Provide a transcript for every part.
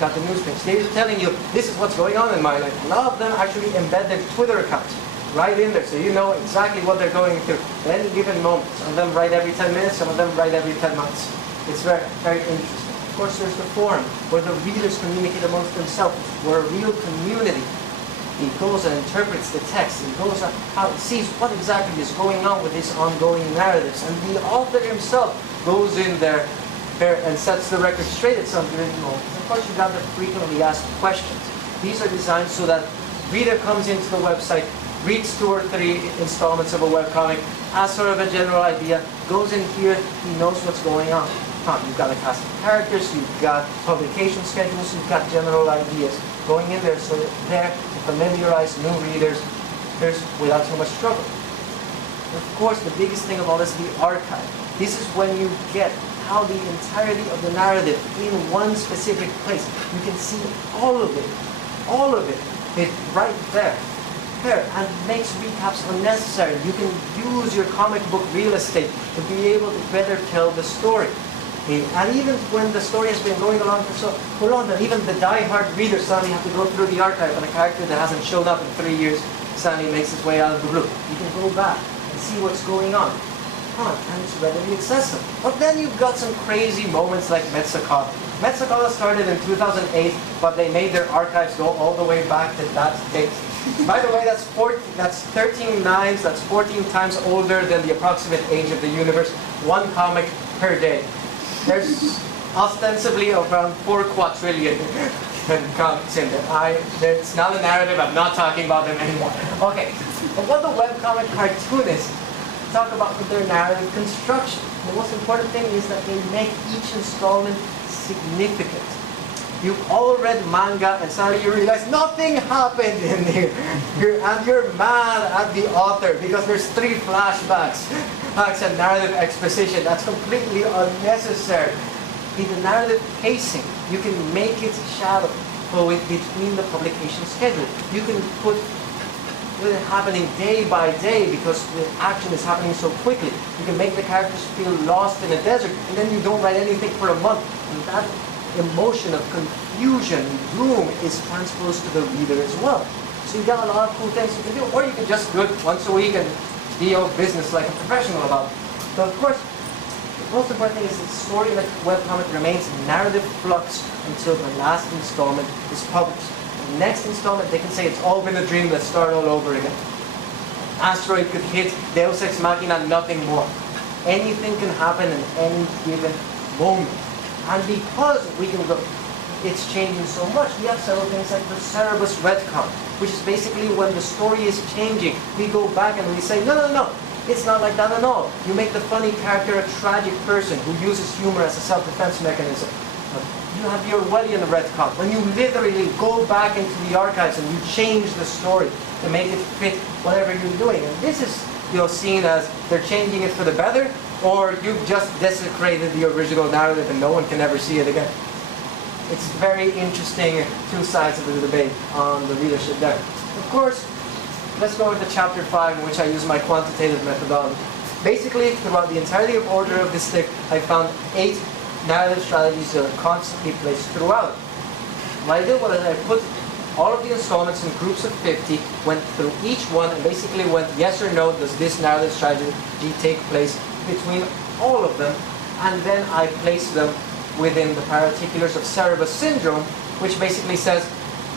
you've got the newspapers. They're telling you, this is what's going on in my life. A lot of them actually embed their Twitter accounts right in there, so you know exactly what they're going through at any given moment. Some of them write every 10 minutes, some of them write every 10 months. It's very, very interesting. Of course, there's the forum, where the readers communicate amongst themselves. We're a real community. He goes and interprets the text. He goes and sees what exactly is going on with these ongoing narratives. And the author himself goes in there and sets the record straight at some given moment. Of course, you've got the frequently asked questions. These are designed so that reader comes into the website, reads 2 or 3 installments of a webcomic, has sort of a general idea, goes in here, he knows what's going on. You've got a cast of characters, you've got publication schedules, you've got general ideas going in there, so that there to familiarize new readers without too much struggle. And of course, the biggest thing of all is the archive. This is when you get how the entirety of the narrative in one specific place. You can see all of it right there. And makes recaps unnecessary. You can use your comic book real estate to be able to better tell the story. And even when the story has been going along for so long that even the die-hard readers suddenly have to go through the archive on a character that hasn't shown up in 3 years suddenly makes his way out of the blue. You can go back and see what's going on. And it's readily accessible. But then you've got some crazy moments like Metsakala. Metsakala started in 2008, but they made their archives go all the way back to that date. By the way, that's 13 nines, that's 14 times older than the approximate age of the universe. 1 comic per day. There's ostensibly around 4 quadrillion comics in there. It's not a narrative, I'm not talking about them anymore. Okay, but what the webcomic cartoonists talk about with their narrative construction, the most important thing is that they make each installment significant. You've all read manga and suddenly you realize nothing happened in here. And you're mad at the author because there's 3 flashbacks. Facts and narrative exposition. That's completely unnecessary. In the narrative pacing, you can make it shallow between the publication schedule. You can put it happening day by day because the action is happening so quickly. You can make the characters feel lost in a desert and then you don't write anything for a month. And that emotion of confusion, doom is transposed to the reader as well. So you've got a lot of cool things you can do. Or you can just do it once a week and be your business like a professional about it. So of course, the most important thing is that the story of the webcomic remains in narrative flux until the last installment is published. The next installment, they can say it's all been a dream, let's start all over again. Asteroid could hit, Deus Ex Machina, nothing more. Anything can happen in any given moment. And because we can go, it's changing so much, we have several things like the Cerebus retcon, which is basically when the story is changing, we go back and we say, no, it's not like that at all. You make the funny character a tragic person who uses humor as a self-defense mechanism. You have your Orwellian retcon, when you literally go back into the archives and you change the story to make it fit whatever you're doing. And this is seen as they're changing it for the better, or you've just desecrated the original narrative and no one can ever see it again. It's very interesting 2 sides of the debate on the readership there. Of course, let's go into chapter 5 in which I use my quantitative methodology. Basically, throughout the entirety of Order of the Stick, I found 8 narrative strategies that are constantly placed throughout. What I did was I put all of the installments in groups of 50, went through each one, and basically went yes or no, does this narrative strategy take place between all of them, and then I placed them within the particulars of Cerebus syndrome, which basically says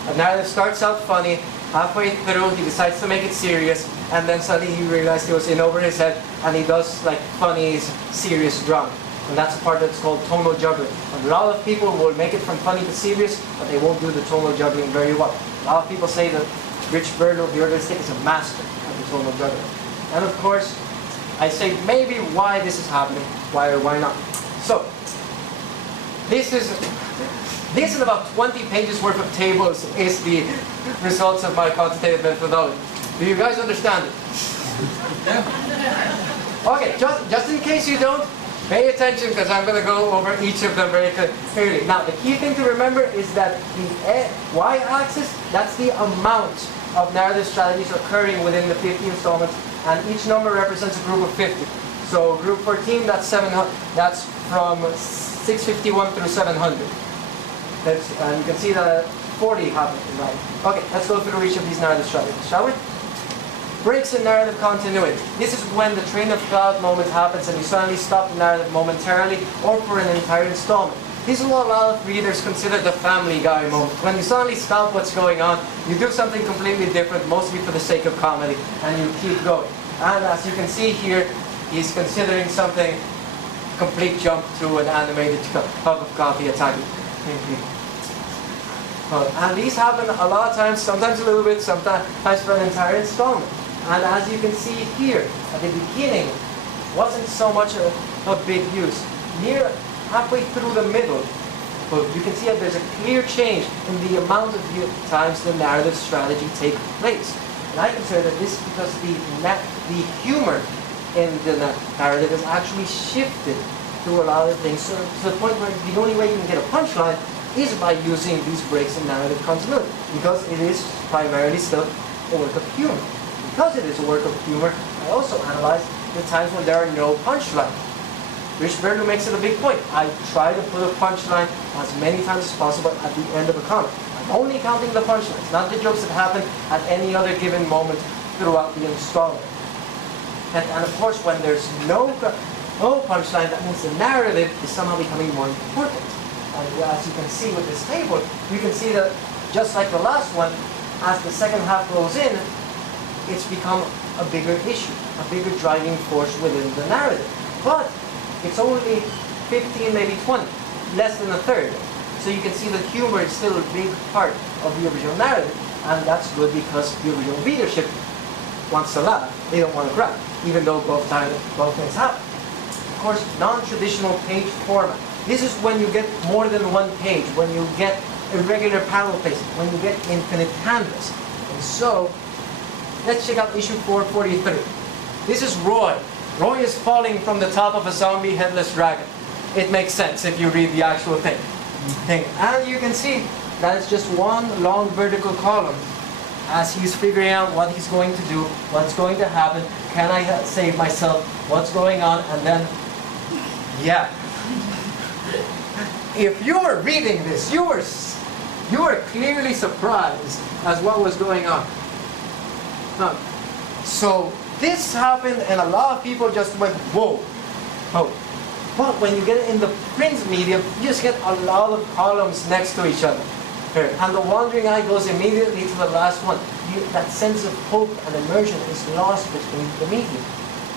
a narrative starts out funny, halfway through he decides to make it serious, and then suddenly he realized he was in over his head, and he does like funny, serious drama. And that's a part that's called tonal juggling. And a lot of people will make it from funny to serious, but they won't do the tonal juggling very well. A lot of people say that Rich Bird of the Order of the Stick is a master of the tonal juggling. And of course, I say maybe why this is happening, why or why not. So, this is about 20 pages worth of tables is the results of my quantitative methodology. Do you guys understand it? Yeah. Okay, just in case you don't, pay attention because I'm going to go over each of them very clearly. Now, the key thing to remember is that the y-axis, that's the amount of narrative strategies occurring within the 50 installments, and each number represents a group of 50. So group 14, that's 700. That's from 651 through 700. And you can see that 40 happened, right? Okay, let's go through each of these narrative strategies, shall we? Breaks in narrative continuity. This is when the train of thought moment happens and you suddenly stop the narrative momentarily or for an entire installment. This is what a lot of readers consider the Family Guy moment. When you suddenly stop what's going on, you do something completely different, mostly for the sake of comedy, and you keep going. And as you can see here, he's considering something, complete jump to an animated cup of coffee attacking. And these happen a lot of times, sometimes a little bit, sometimes for an entire installment. And as you can see here, at the beginning, wasn't so much a big use. Near halfway through the middle, you can see that there's a clear change in the amount of times the narrative strategy takes place. And I consider that this is because the humor in the narrative is actually shifted through a lot of things, so to the point where the only way you can get a punchline is by using these breaks in narrative continuity, because it is primarily still a work of humor. Because it is a work of humor, I also analyze the times when there are no punchline. Rich Berlu makes it a big point. I try to put a punchline as many times as possible at the end of a comic. I'm only counting the punchlines, not the jokes that happen at any other given moment throughout the installment. And of course, when there's no punchline, that means the narrative is somehow becoming more important. And as you can see with this table, you can see that just like the last one, as the second half goes in, it's become a bigger issue, a bigger driving force within the narrative. But it's only 15, maybe 20, less than a third. So you can see that humor is still a big part of the original narrative, and that's good because the original readership wants to laugh. They don't want to cry, even though both things happen. Of course, non-traditional page format. This is when you get more than one page, when you get irregular panel placement, when you get infinite canvas. And so, let's check out issue 443. This is Roy. Roy is falling from the top of a zombie headless dragon. It makes sense if you read the actual thing. And you can see that it's just one long vertical column as he's figuring out what he's going to do, what's going to happen, can I save myself, what's going on, and then, yeah. If you were reading this, you were clearly surprised as what was going on. So this happened, and a lot of people just went, whoa. Oh. But when you get it in the print medium, you just get a lot of columns next to each other. And the wandering eye goes immediately to the last one. That sense of hope and immersion is lost between the medium.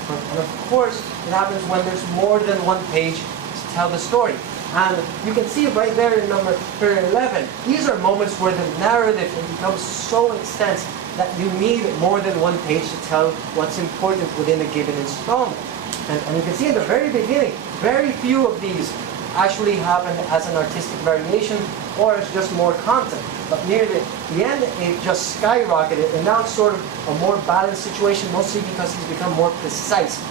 And of course, it happens when there's more than one page to tell the story. And you can see right there in number 11, these are moments where the narrative becomes so extensive that you need more than one page to tell what's important within a given installment. And you can see in the very beginning, very few of these actually happen as an artistic variation or as just more content. But near the end, it just skyrocketed, and now it's sort of a more balanced situation, mostly because he's become more precise.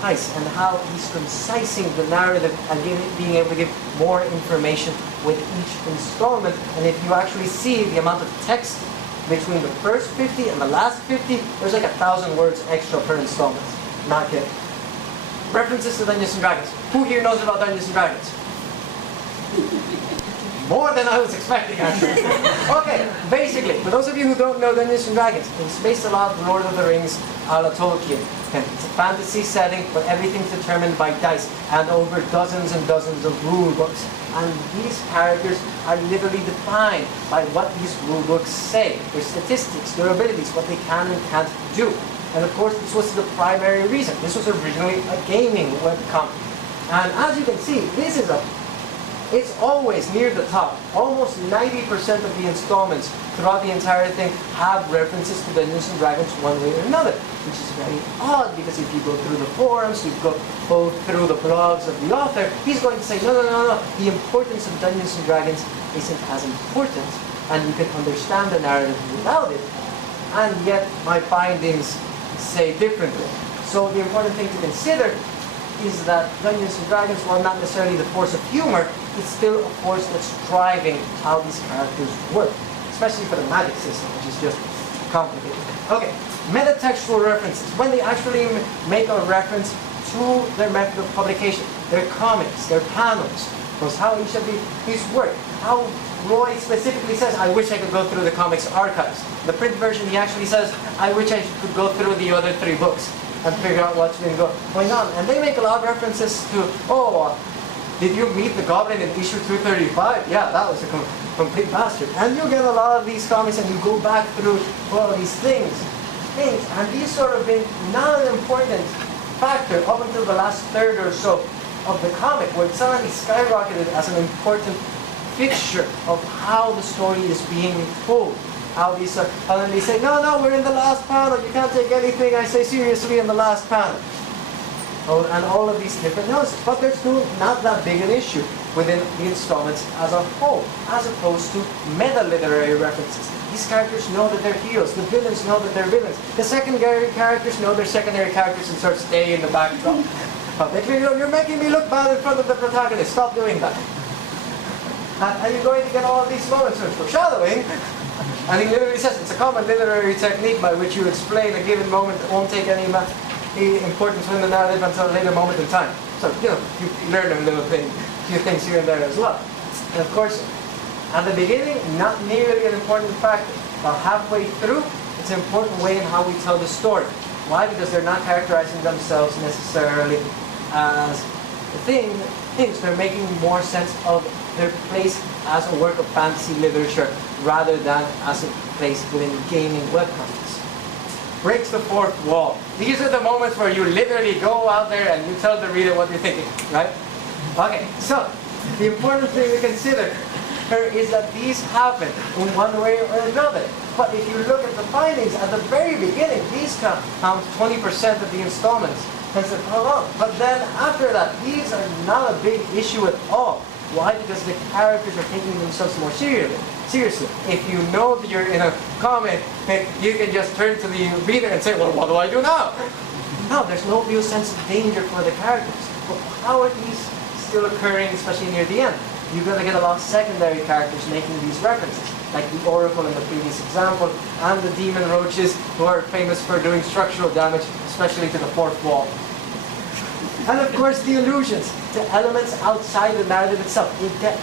And how he's concising the narrative and being able to give more information with each installment. And if you actually see the amount of text between the first 50 and the last 50, there's like 1,000 words extra per installment. Not kidding. References to Dungeons & Dragons. Who here knows about Dungeons & Dragons? More than I was expecting, actually. Okay, basically, for those of you who don't know Dungeons & Dragons, it's based a lot on Lord of the Rings a la Tolkien. It's a fantasy setting, but everything's determined by dice and over dozens and dozens of rule books. And these characters are literally defined by what these rule books say. Their statistics, their abilities, what they can and can't do. And of course, this was the primary reason. This was originally a gaming webcomic. And as you can see, it's always near the top. Almost 90% of the installments throughout the entire thing have references to Dungeons & Dragons one way or another, which is very odd because if you go through the forums, you go through the blogs of the author, he's going to say, no, the importance of Dungeons & Dragons isn't as important, and you can understand the narrative without it, and yet my findings say differently. So the important thing to consider is that Dungeons & Dragons, while not necessarily the force of humor, it's still a force that's driving how these characters work, especially for the magic system, which is just complicated. Okay, metatextual references, when they actually make a reference to their method of publication, their comics, their panels, knows how each of these work. how Roy specifically says, I wish I could go through the comics archives. The print version, he actually says, I wish I could go through the other 3 books and figure out what's been going on. And they make a lot of references to, did you meet the Goblin in issue 235? Yeah, that was a complete bastard. And you get a lot of these comics and you go back through all these things. And these sort of been not an important factor up until the last third or so of the comic, where it suddenly skyrocketed as an important fixture of how the story is being told. How these and then they say, no, we're in the last panel. You can't take anything I say seriously in the last panel. And all of these different notes. But there's still not that big an issue within the installments as a whole, as opposed to meta-literary references. These characters know that they're heroes. The villains know that they're villains. The secondary characters know they're secondary characters and sort of stay in the backdrop. You're making me look bad in front of the protagonist. Stop doing that. And you're going to get all of these moments of foreshadowing. And he literally says it's a common literary technique by which you explain a given moment that won't take any importance within the narrative until a later moment in time. So, you learn a few things here and there as well. And of course, at the beginning, not nearly an important factor. About halfway through, it's an important way in how we tell the story. Why? Because they're not characterizing themselves necessarily as things. They're making more sense of their place as a work of fantasy literature rather than as a place within gaming webcomics. Breaks the fourth wall. These are the moments where you literally go out there and you tell the reader what you're thinking, right? Okay, so the important thing to consider is that these happen in one way or another. But if you look at the findings at the very beginning, these count 20% of the installments. But then after that, these are not a big issue at all. Why? Because the characters are taking themselves more seriously. If you know that you're in a comic, you can just turn to the reader and say, well, what do I do now? No, there's no real sense of danger for the characters. But how are these still occurring, especially near the end? You're going to get a lot of secondary characters making these references, like the Oracle in the previous example, and the Demon Roaches, who are famous for doing structural damage, especially to the fourth wall. And of course, the allusions to elements outside the narrative itself,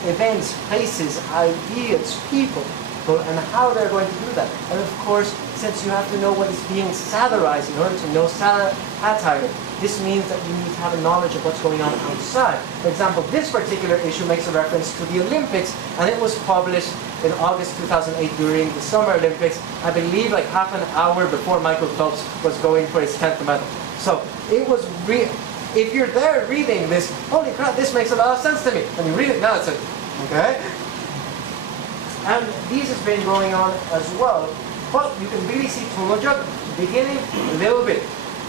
events, places, ideas, people, and how they're going to do that. And of course, since you have to know what is being satirized in order to know satire, this means that you need to have a knowledge of what's going on outside. For example, this particular issue makes a reference to the Olympics, and it was published in August 2008 during the Summer Olympics, I believe like half an hour before Michael Phelps was going for his 10th medal. So it was real. If you're there reading this, holy crap, this makes a lot of sense to me. And you read it now, it's like, okay. And these has been going on as well. But you can really see tonal juggling. Beginning, a little bit.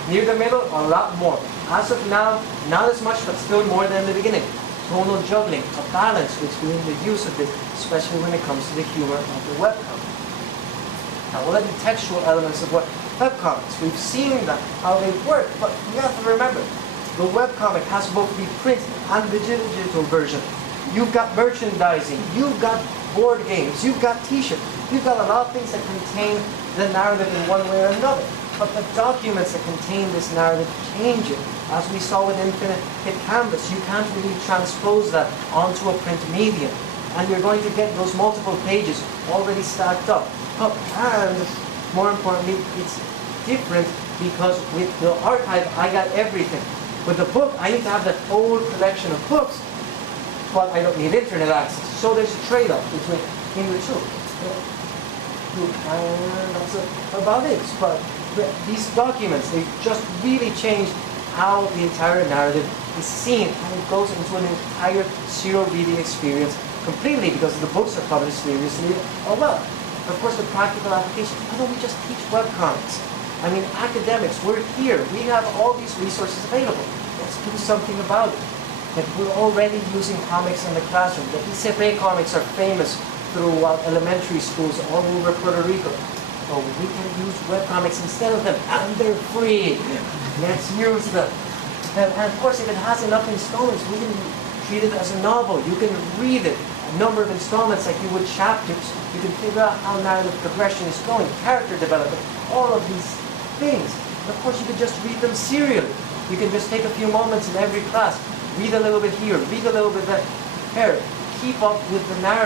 Near the middle, a lot more. As of now, not as much, but still more than the beginning. Tonal juggling, a balance between the use of this, especially when it comes to the humor of the webcomic. Now, what are the textual elements of webcomics? We've seen that, how they work, but you have to remember, the webcomic has both the print and the digital version. You've got merchandising, you've got board games, you've got t-shirts, you've got a lot of things that contain the narrative in one way or another. But the documents that contain this narrative change it. As we saw with Infinite Canvas, you can't really transpose that onto a print medium. And you're going to get those multiple pages already stacked up. And more importantly, it's different because with the archive, I got everything. With the book, I need to have that whole collection of books, but I don't need internet access. So there's a trade-off between the two. And that's about it. But these documents, they just really changed how the entire narrative is seen, and it goes into an entire serial reading experience completely because the books are published seriously or well. Of course, the practical application. Why don't we just teach webcomics? I mean, academics, we're here. We have all these resources available. Let's do something about it. Like we're already using comics in the classroom. The ICP comics are famous throughout elementary schools all over Puerto Rico. Oh, we can use webcomics instead of them, and they're free. Let's use them. And of course, if it has enough installments, we can treat it as a novel. You can read it, a number of installments like you would chapters. You can figure out how narrative progression is going, character development, all of these things. And of course, you can just read them serially. You can just take a few moments in every class, read a little bit here, read a little bit there. Keep up with the narrative.